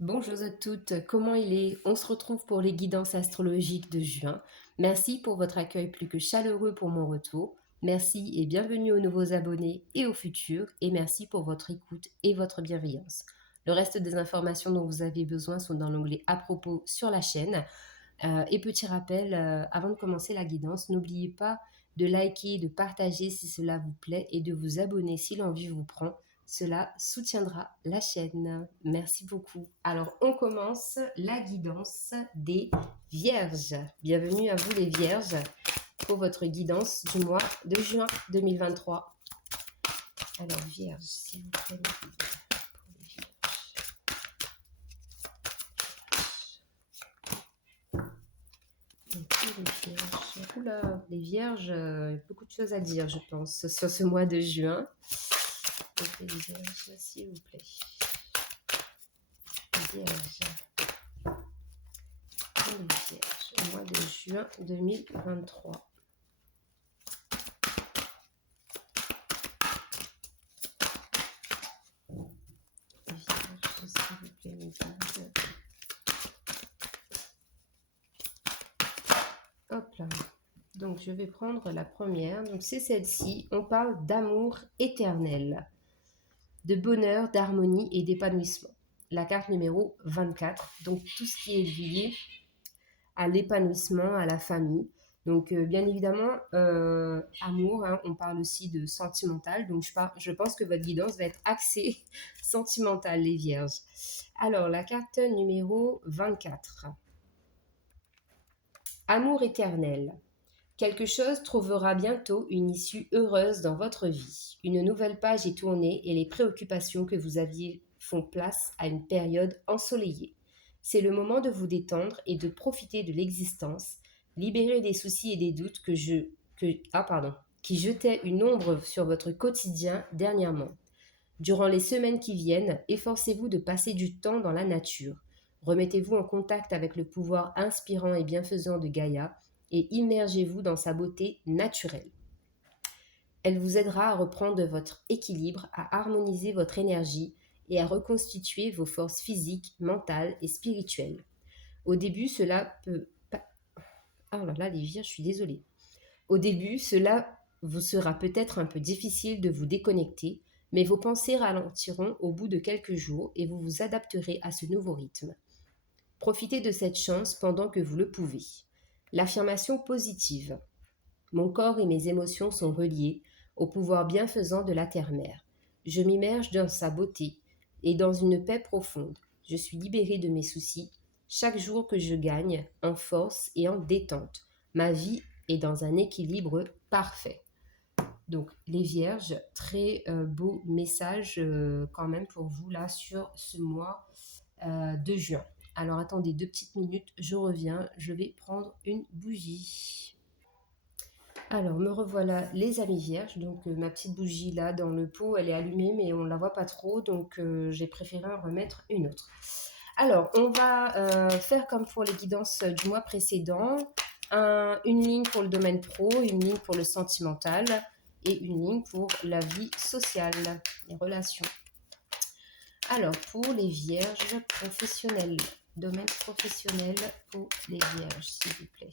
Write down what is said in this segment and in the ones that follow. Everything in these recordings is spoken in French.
Bonjour à toutes, comment il est? On se retrouve pour les guidances astrologiques de juin. Merci pour votre accueil plus que chaleureux pour mon retour. Merci et bienvenue aux nouveaux abonnés et aux futurs. Et merci pour votre écoute et votre bienveillance. Le reste des informations dont vous avez besoin sont dans l'onglet à propos sur la chaîne. Et petit rappel, avant de commencer la guidance, n'oubliez pas de liker, de partager si cela vous plaît et de vous abonner si l'envie vous prend. Cela soutiendra la chaîne. Merci beaucoup. Alors, on commence la guidance des Vierges. Bienvenue à vous les Vierges pour votre guidance du mois de juin 2023. Alors, Vierge, s'il vous plaît. Les Vierges. Oula, les Vierges, beaucoup de choses à dire, je pense, sur ce mois de juin. Donc, les Vierges, s'il vous plaît. Vierges. Les Vierges, au mois de juin 2023. Les Vierges, s'il vous plaît, mes guides. Hop là. Donc, je vais prendre la première. Donc, c'est celle-ci. On parle d'amour éternel, de bonheur, d'harmonie et d'épanouissement. La carte numéro 24. Donc, tout ce qui est lié à l'épanouissement, à la famille. Donc, bien évidemment, amour, hein, on parle aussi de sentimental. Donc, je pense que votre guidance va être axée sentimentale, les vierges. Alors, la carte numéro 24. Amour éternel. Quelque chose trouvera bientôt une issue heureuse dans votre vie. Une nouvelle page est tournée et les préoccupations que vous aviez font place à une période ensoleillée. C'est le moment de vous détendre et de profiter de l'existence, libérer des soucis et des doutes qui jetaient une ombre sur votre quotidien dernièrement. Durant les semaines qui viennent, efforcez-vous de passer du temps dans la nature. Remettez-vous en contact avec le pouvoir inspirant et bienfaisant de Gaïa et immergez-vous dans sa beauté naturelle. Elle vous aidera à reprendre votre équilibre, à harmoniser votre énergie et à reconstituer vos forces physiques, mentales et spirituelles. Au début, cela peut... Oh là là, les vierges, je suis désolée. Au début, cela vous sera peut-être un peu difficile de vous déconnecter, mais vos pensées ralentiront au bout de quelques jours et vous vous adapterez à ce nouveau rythme. Profitez de cette chance pendant que vous le pouvez. L'affirmation positive. Mon corps et mes émotions sont reliés au pouvoir bienfaisant de la terre-mère. Je m'immerge dans sa beauté et dans une paix profonde. Je suis libérée de mes soucis chaque jour que je gagne en force et en détente. Ma vie est dans un équilibre parfait. Donc les vierges, très beau message quand même pour vous là sur ce mois de juin. Alors attendez 2 petites minutes, je reviens, je vais prendre une bougie. Alors me revoilà les amis vierges, donc ma petite bougie là dans le pot, elle est allumée mais on ne la voit pas trop, donc j'ai préféré en remettre une autre. Alors on va faire comme pour les guidances du mois précédent, une ligne pour le domaine pro, une ligne pour le sentimental et une ligne pour la vie sociale, les relations. Alors, pour les vierges professionnelles, domaine professionnel pour les vierges, s'il vous plaît.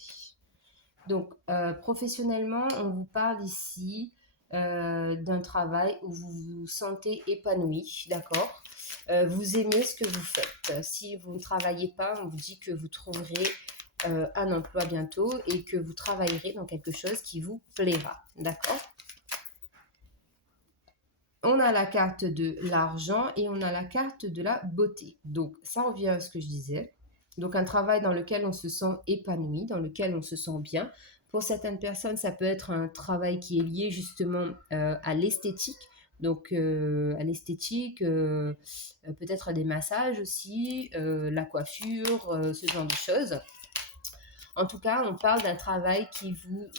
Donc, professionnellement, on vous parle ici d'un travail où vous vous sentez épanoui, d'accord. Vous aimez ce que vous faites. Si vous ne travaillez pas, on vous dit que vous trouverez un emploi bientôt et que vous travaillerez dans quelque chose qui vous plaira, d'accord. On a la carte de l'argent et on a la carte de la beauté. Donc, ça revient à ce que je disais. Donc, un travail dans lequel on se sent épanoui, dans lequel on se sent bien. Pour certaines personnes, ça peut être un travail qui est lié justement à l'esthétique. Donc, à l'esthétique, peut-être à des massages aussi, la coiffure, ce genre de choses. En tout cas, on parle d'un travail qui vous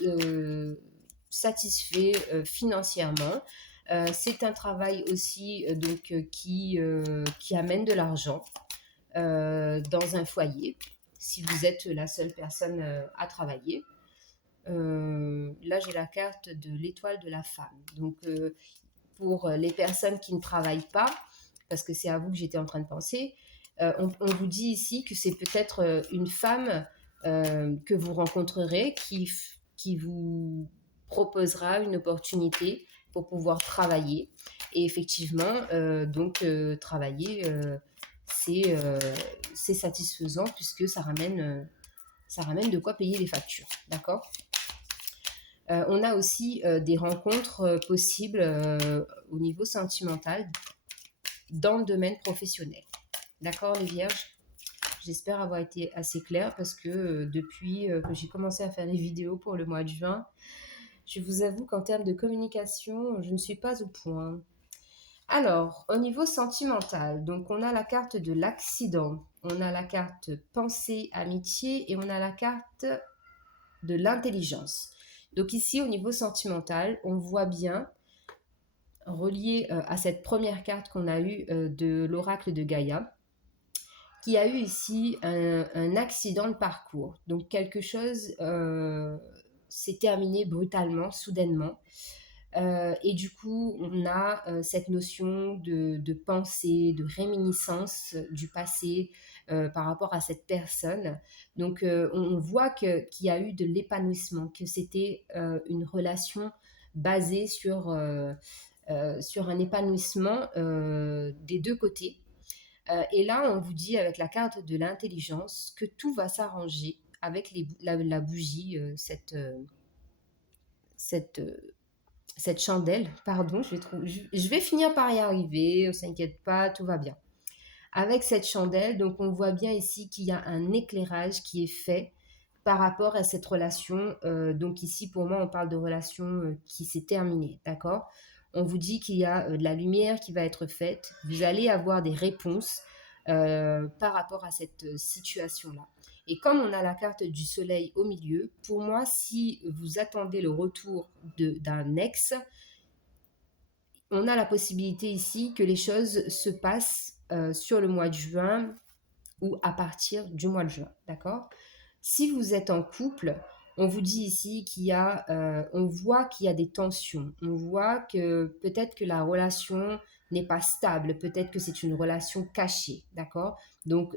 satisfait financièrement. C'est un travail aussi qui amène de l'argent dans un foyer, si vous êtes la seule personne à travailler. Là, j'ai la carte de l'étoile de la femme. Donc, pour les personnes qui ne travaillent pas, parce que c'est à vous que j'étais en train de penser, On vous dit ici que c'est peut-être une femme que vous rencontrerez qui vous proposera une opportunité pour pouvoir travailler. Et effectivement, travailler, c'est satisfaisant puisque ça ramène de quoi payer les factures. D'accord. On a aussi des rencontres possibles au niveau sentimental dans le domaine professionnel. D'accord, les vierges? J'espère avoir été assez claire parce que depuis que j'ai commencé à faire les vidéos pour le mois de juin, je vous avoue qu'en termes de communication, je ne suis pas au point. Alors, au niveau sentimental, donc on a la carte de l'accident, on a la carte pensée, amitié et on a la carte de l'intelligence. Donc ici, au niveau sentimental, on voit bien, relié à cette première carte qu'on a eue de l'oracle de Gaïa, qui a eu ici un accident de parcours. Donc quelque chose s'est terminé brutalement, soudainement. Et du coup, on a cette notion de pensée, de réminiscence du passé par rapport à cette personne. Donc, on voit qu'il y a eu de l'épanouissement, que c'était une relation basée sur un épanouissement des deux côtés. Et là, on vous dit avec la carte de l'intelligence que tout va s'arranger avec la bougie, cette, cette chandelle, pardon, je vais finir par y arriver, ne s'inquiète pas, tout va bien. Avec cette chandelle, donc on voit bien ici qu'il y a un éclairage qui est fait par rapport à cette relation. Donc ici, pour moi, on parle de relation qui s'est terminée, d'accord? On vous dit qu'il y a de la lumière qui va être faite. Vous allez avoir des réponses par rapport à cette situation-là. Et comme on a la carte du soleil au milieu, pour moi, si vous attendez le retour d'un ex, on a la possibilité ici que les choses se passent sur le mois de juin ou à partir du mois de juin, d'accord? Si vous êtes en couple, on vous dit ici on voit qu'il y a des tensions, on voit que peut-être que la relation n'est pas stable, peut-être que c'est une relation cachée, d'accord? Donc,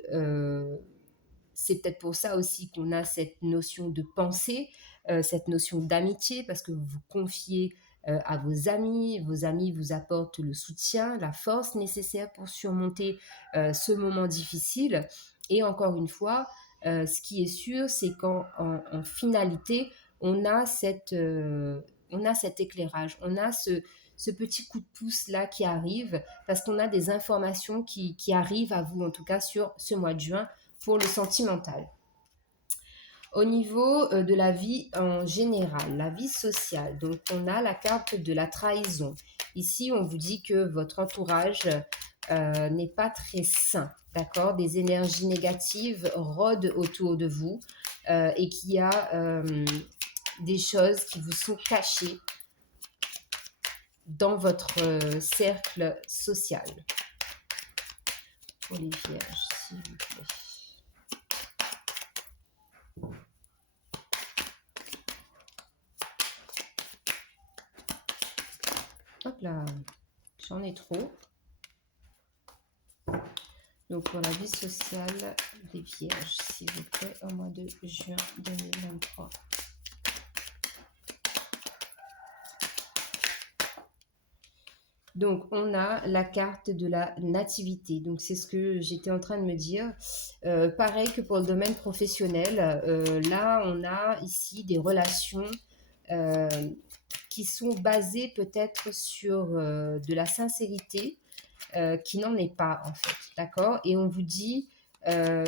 c'est peut-être pour ça aussi qu'on a cette notion de pensée, cette notion d'amitié, parce que vous vous confiez à vos amis vous apportent le soutien, la force nécessaire pour surmonter ce moment difficile. Et encore une fois, ce qui est sûr, c'est qu'en finalité, on a cet éclairage, on a ce petit coup de pouce là qui arrive, parce qu'on a des informations qui arrivent à vous, en tout cas sur ce mois de juin, pour le sentimental. Au niveau de la vie en général, la vie sociale, donc on a la carte de la trahison. Ici, on vous dit que votre entourage n'est pas très sain, d'accord? Des énergies négatives rôdent autour de vous et qu'il y a des choses qui vous sont cachées dans votre cercle social. Pour les vierges, s'il vous plaît. Hop là, j'en ai trop. Donc pour la vie sociale des vierges, s'il vous plaît, au mois de juin 2023. Donc on a la carte de la nativité. Donc c'est ce que j'étais en train de me dire. Pareil que pour le domaine professionnel, là on a ici des relations qui sont basées peut-être sur de la sincérité, qui n'en est pas en fait, d'accord? Et on vous dit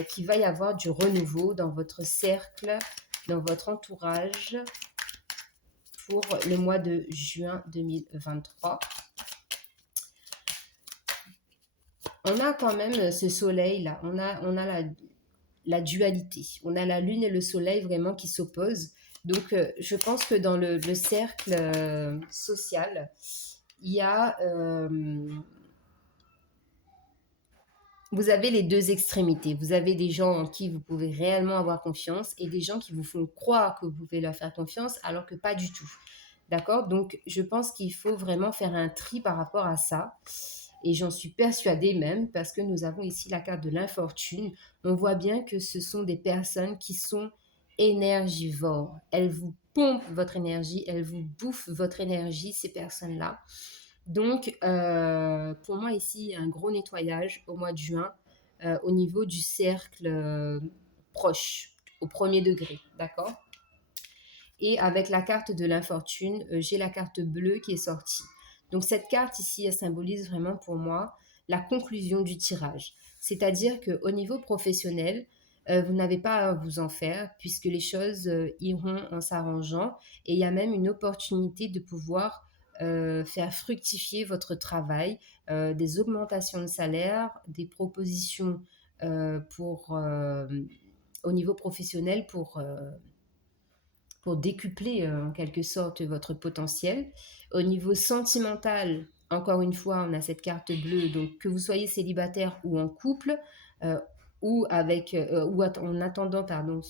qu'il va y avoir du renouveau dans votre cercle, dans votre entourage pour le mois de juin 2023. On a quand même ce soleil là, on a la dualité, on a la lune et le soleil vraiment qui s'opposent. Donc je pense que dans le cercle social, il y a vous avez les deux extrémités. Vous avez des gens en qui vous pouvez réellement avoir confiance et des gens qui vous font croire que vous pouvez leur faire confiance alors que pas du tout. D'accord? Donc, je pense qu'il faut vraiment faire un tri par rapport à ça. Et j'en suis persuadée même, parce que nous avons ici la carte de l'infortune. On voit bien que ce sont des personnes qui sont énergivores. Elles vous pompent votre énergie, elles vous bouffent votre énergie, ces personnes-là. Donc, pour moi, ici, il y a un gros nettoyage au mois de juin au niveau du cercle proche, au premier degré, d'accord? Et avec la carte de l'infortune, j'ai la carte bleue qui est sortie. Donc cette carte ici, elle symbolise vraiment pour moi la conclusion du tirage. C'est-à-dire qu'au niveau professionnel, vous n'avez pas à vous en faire puisque les choses iront en s'arrangeant et il y a même une opportunité de pouvoir faire fructifier votre travail, des augmentations de salaire, des propositions au niveau professionnel pour décupler en quelque sorte votre potentiel. Au niveau sentimental, encore une fois, on a cette carte bleue, donc que vous soyez célibataire ou en couple, euh, ou en attendant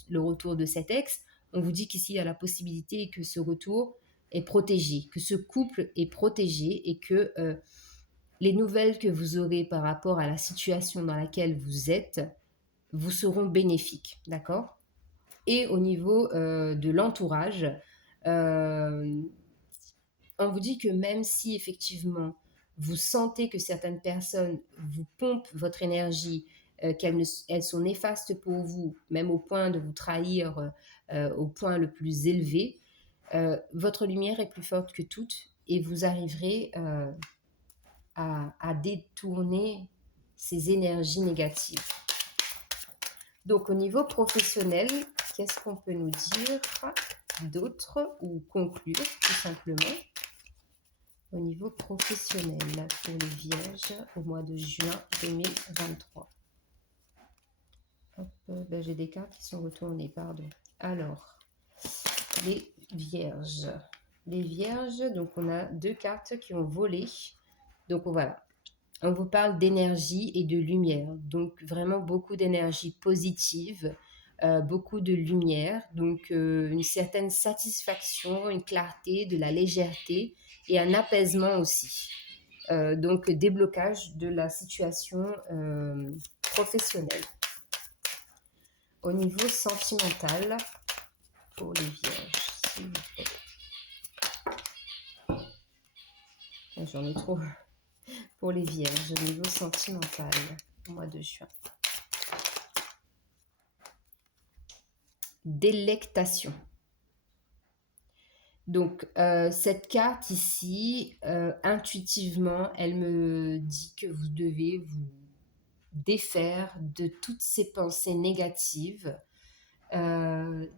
le retour de cet ex, on vous dit qu'ici il y a la possibilité que ce retour est protégé, que ce couple est protégé et que les nouvelles que vous aurez par rapport à la situation dans laquelle vous êtes vous seront bénéfiques, d'accord? Et au niveau de l'entourage, euh, on vous dit que même si effectivement vous sentez que certaines personnes vous pompent votre énergie, elles sont néfastes pour vous, même au point de vous trahir au point le plus élevé, votre lumière est plus forte que toute et vous arriverez à détourner ces énergies négatives. Donc, au niveau professionnel, qu'est-ce qu'on peut nous dire d'autre ou conclure tout simplement au niveau professionnel pour les vierges au mois de juin 2023. Hop, ben j'ai des cartes qui sont retournées, pardon. Alors, les vierges. Les vierges, donc on a deux cartes qui ont volé. Donc voilà, on vous parle d'énergie et de lumière. Donc vraiment beaucoup d'énergie positive, beaucoup de lumière. Donc une certaine satisfaction, une clarté, de la légèreté et un apaisement aussi. Donc déblocage de la situation professionnelle. Au niveau sentimental, pour les vierges, s'il vous plaît. J'en ai trop. Pour les vierges, au niveau sentimental, au mois de juin. Délectation. Donc, cette carte ici, intuitivement, elle me dit que vous devez vous défaire de toutes ces pensées négatives.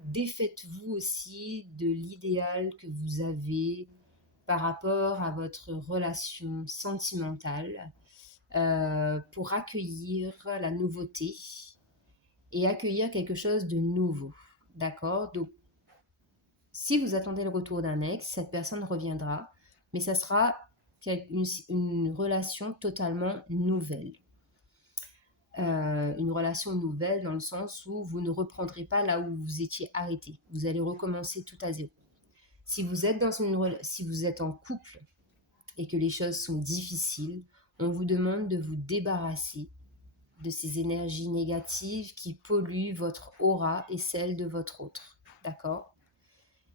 Défaites-vous aussi de l'idéal que vous avez par rapport à votre relation sentimentale pour accueillir la nouveauté et accueillir quelque chose de nouveau. D'accord? Donc, si vous attendez le retour d'un ex, cette personne reviendra, mais ça sera une relation totalement nouvelle. Une relation nouvelle dans le sens où vous ne reprendrez pas là où vous étiez arrêté. Vous allez recommencer tout à zéro. Si vous êtes si vous êtes en couple et que les choses sont difficiles, on vous demande de vous débarrasser de ces énergies négatives qui polluent votre aura et celle de votre autre. D'accord?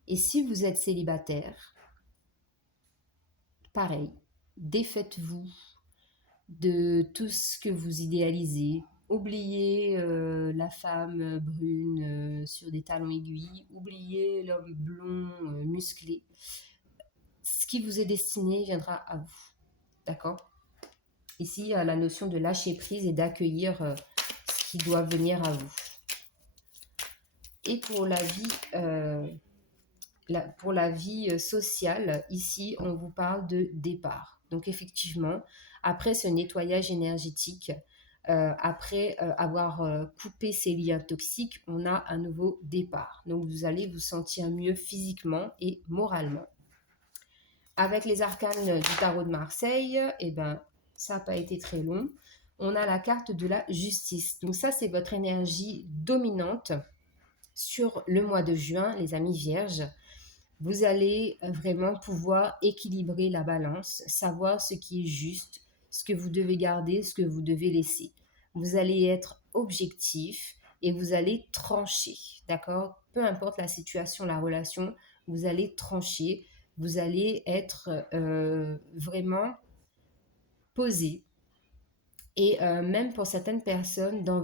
Et si vous êtes célibataire, pareil, défaites-vous de tout ce que vous idéalisez. Oubliez la femme brune sur des talons aiguilles, oubliez l'homme blond musclé. Ce qui vous est destiné viendra à vous. D'accord? Ici, il y a la notion de lâcher prise et d'accueillir ce qui doit venir à vous. Et pour la vie sociale, ici, on vous parle de départ. Donc effectivement, après ce nettoyage énergétique, après avoir coupé ces liens toxiques, on a un nouveau départ. Donc vous allez vous sentir mieux physiquement et moralement. Avec les arcanes du tarot de Marseille, eh ben, ça n'a pas été très long. On a la carte de la justice. Donc ça, c'est votre énergie dominante sur le mois de juin, les amis vierges. Vous allez vraiment pouvoir équilibrer la balance, savoir ce qui est juste, ce que vous devez garder, ce que vous devez laisser. Vous allez être objectif et vous allez trancher, d'accord? Peu importe la situation, la relation, vous allez trancher, vous allez être vraiment posé. Et même pour certaines personnes, dans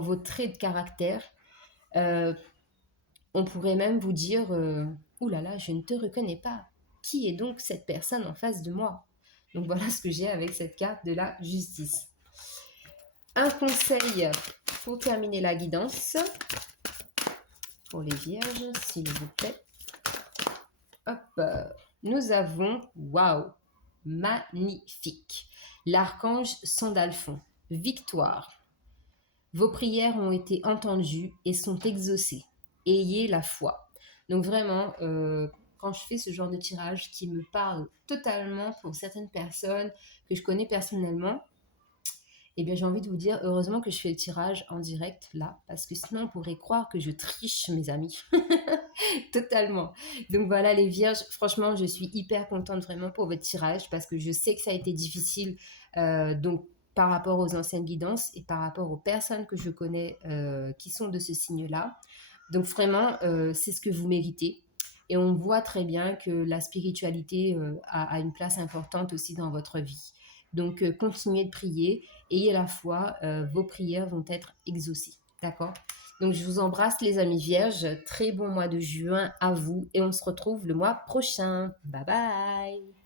vos traits de caractère, euh, on pourrait même vous dire ouh là là, je ne te reconnais pas. Qui est donc cette personne en face de moi? Donc voilà ce que j'ai avec cette carte de la justice. Un conseil pour terminer la guidance pour les vierges, s'il vous plaît. Hop, nous avons, waouh, magnifique, l'archange Sandalphon, victoire. Vos prières ont été entendues et sont exaucées. Ayez la foi. Donc vraiment, quand je fais ce genre de tirage qui me parle totalement pour certaines personnes que je connais personnellement, eh bien j'ai envie de vous dire, heureusement que je fais le tirage en direct là, parce que sinon on pourrait croire que je triche, mes amis. Totalement. Donc voilà les vierges, franchement je suis hyper contente vraiment pour votre tirage, parce que je sais que ça a été difficile, donc par rapport aux anciennes guidances et par rapport aux personnes que je connais qui sont de ce signe-là. Donc vraiment, c'est ce que vous méritez. Et on voit très bien que la spiritualité a une place importante aussi dans votre vie. Donc continuez de prier, ayez la foi, vos prières vont être exaucées. D'accord? Donc je vous embrasse les amis vierges, très bon mois de juin à vous et on se retrouve le mois prochain. Bye bye!